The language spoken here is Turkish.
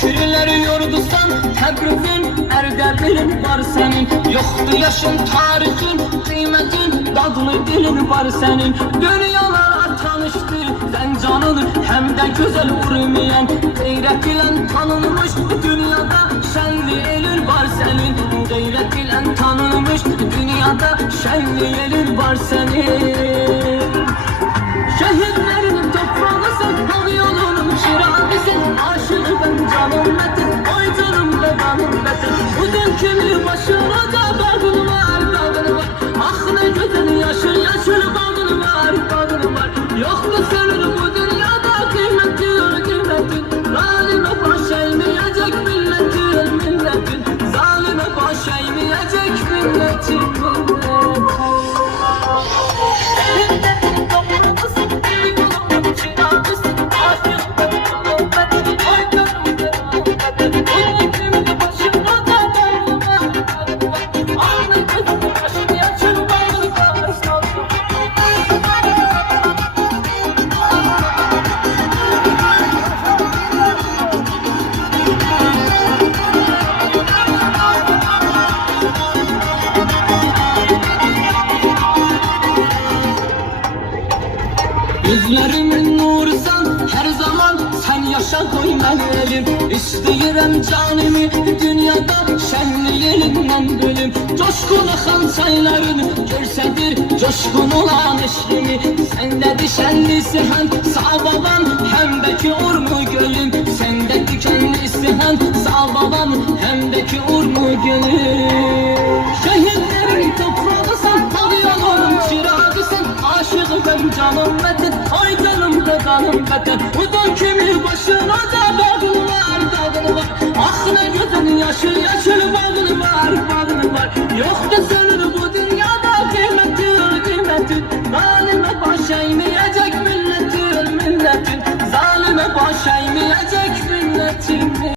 Fikirleri yordusan Təbrizin, Ərdəbilin var senin. Yoktu yaşın, tarihin, kıymetin, dadlı dilin var senin. Dünyalara tanıştı Zəncanın, hem de güzel vurmayan. Gayret ile tanınmış dünyada şenli elin var senin. Gayret ile tanınmış dünyada şenli elin var senin. Şehitlerin toprağısın, hal yolunun çırağısın. Aşığı ben canım metin, oy canım be kanım metin. Bugün kimi başına da bağın var, bağın var. Ah ne güzel yaşıl yaşıl bağın var, bağın var. Yok mu senin bu dünyada kıymetin, kıymetin. Zalime baş eğmeyecek milletin, milletin. Zalime baş eğmeyecek milletin, milletin. Gözlerimin nurusan her zaman sen yaşa koy elim. İstəyirəm canımı dünyada şenliğinden bölüm. Coşkun akan çayların görsədir coşkun olan eşkimi. Sende dikenlisi hem sağ baban hem de ki urmu gölüm. Sende dikenlisi hem sağ baban hem de ki urmu gölüm. Şehitlerin toprağısın, hal yolunun çırağısın. Aşığı ben canım metin, ay canım da kanım beter. Udun kimi başına da bağın var, dağın var. Ah ne gözün yaşıl yaşıl bağın var, bağın var. Yok da senin bu dünyada kıymetin, kıymetin. Zalime baş eğmeyecek milletin, milletin. Zalime baş eğmeyecek milletin.